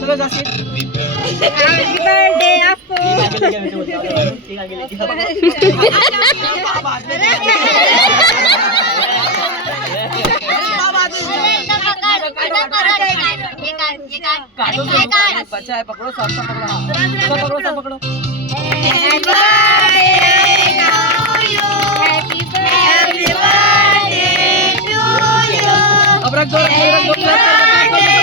चलो Yasir happy birthday आपको बच्चा है पकड़ो सब पकड़ो सब पकड़ो happy birthday happy birthday to you अब रख दो हैप्पी बर्थडे